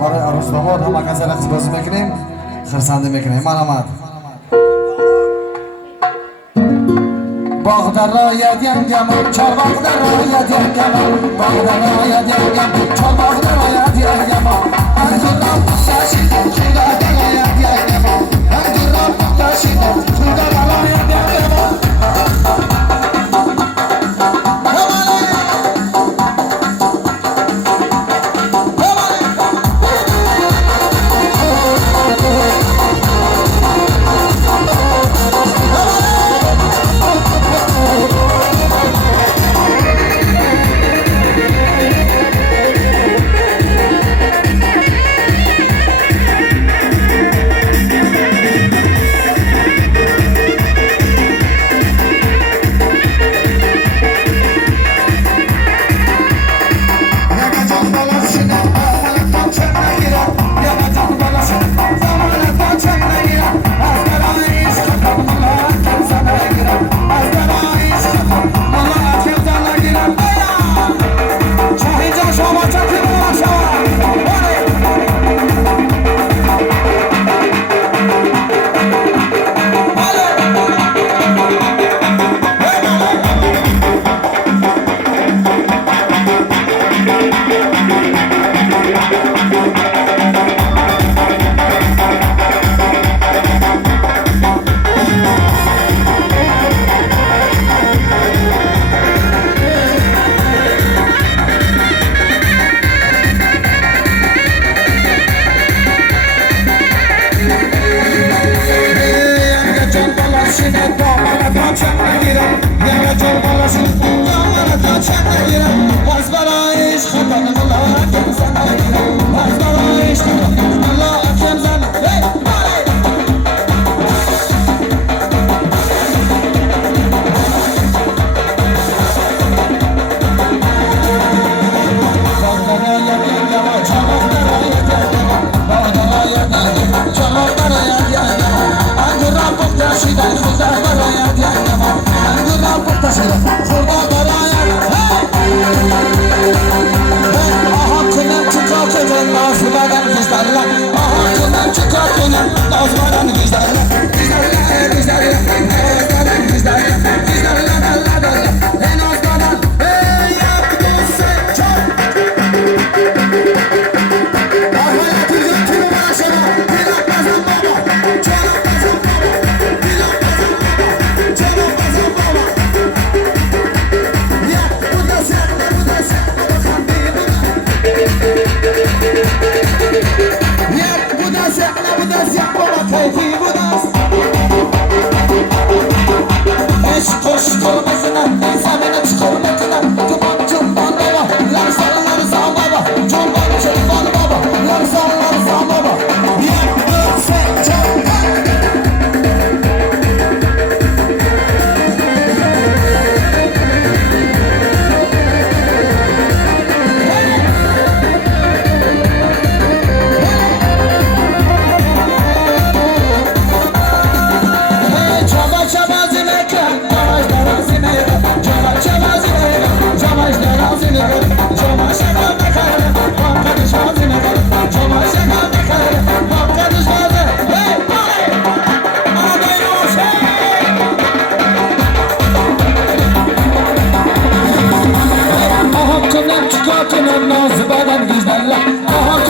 برای عروس هم اگه از رقص بازی میکنیم خرسنده میکنیم. من آمد باغ در راید ینگم چار باغ در راید ینگم باغ در راید ینگم چار باغ در راید ینگم انجور را مختشید خدا در راید ینگم انجور را مختشید خدا در راید ینگم Aha,